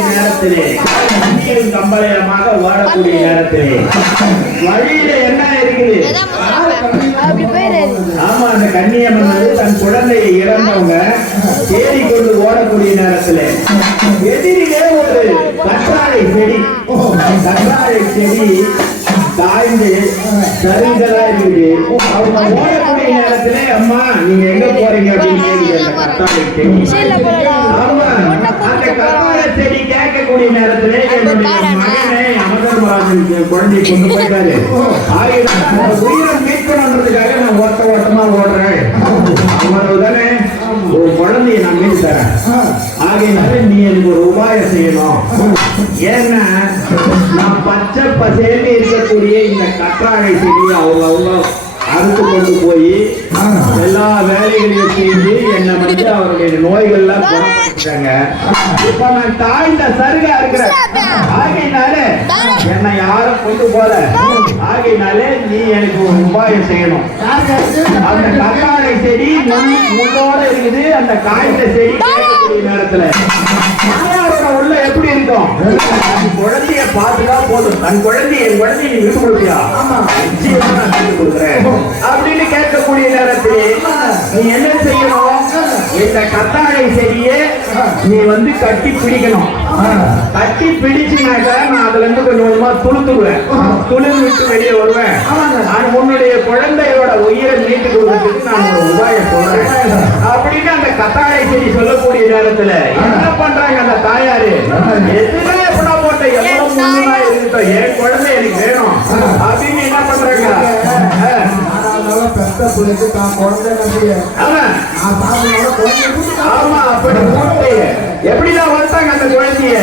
நேரத்திலே கம்பளையமாக ஓடக்கூடிய நேரத்திலே வழியில என்ன இருக்குது ஆமா அந்த கண்ணியம்மன் வந்து தன் குழந்தையை இழந்தவங்க தேடி ஓடக்கூடிய நேரத்துல எதிரிலே ஒரு கற்றாழை செடி. கற்றாழை செடி. காய்ந்து சரிந்ததா ஓடக்கூடிய நேரத்திலே அம்மா நீங்க எங்க போறீங்க அப்படின்னு கேக்குது ஆமா அந்த செடி கேட்கக்கூடிய என்னுடைய மகனை குழந்தை கொண்டு போயிட்டாரு உயிரை மீட்கணுன்றதுக்காக நான் ஓட்ட ஓட்டமா ஓடுறேன் அவ்வளவு தானே ஒரு நான் மீட்டு தரேன் ஆகையினால நீ எனக்கு ஒரு உபாயம் செய்யணும் ஏன்னா நான் பச்சை பசேன்னு இருக்கக்கூடிய இந்த கற்றாழை செடி அவங்க அவங்க அறுத்து கொண்டு போய் எல்லா வேலைகளையும் செஞ்சு என்னை வந்து அவருடைய நோய்கள்லாம் குணப்படுத்திட்டாங்க. இப்ப நான் தாழ்ந்த சருகா இருக்கிறேன். ஆகையினால என்னை யாரும் கொண்டு போல ஆகையினால நீ எனக்கு ஒரு உபாயம் செய்யணும். அந்த கற்றாழை செடி முள்ளோட இருக்குது. அந்த காய்ந்த செடி நேரத்துல. உள்ள எப்படி இருக்கும்? பார்த்துதான் போதும். தன் குழந்தைய என் குழந்தைய நீ விட்டு கொடுப்பியா? நிச்சயமா நான் விட்டு கொடுக்குறேன். அப்படின்னு கேட்கக்கூடிய நேரத்திலே நீ என்ன செய்யணும்? இந்த கத்தாழை செடியை நீ வந்து கட்டி பிடிக்கணும். கட்டி பிடிச்சினாக்க நான் அதுல இருந்து கொஞ்சம் கொஞ்சமா துளுத்துவேன் துளிர் விட்டு வெளியே வருவேன். நான் உன்னுடைய குழந்தையோட உயிரை மீட்டு கொடுக்கறதுக்கு நான் ஒரு உபாயம் சொல்றேன். அப்படின்னு அந்த கத்தாழை செடி சொல்லக்கூடிய நேரத்துல என்ன பண்றாங்க அந்த தாயாரு? எதுவுமே இருக்கட்டும் என் குழந்தை எனக்கு வேணும். அப்படின்னு என்ன பண்றாங்க? பெத்த பிள்ளைக்கு தான் குழந்தை நம்பிய ஆமா. அப்படி எப்படிதான் வளர்த்தாங்க அந்த குழந்தைய?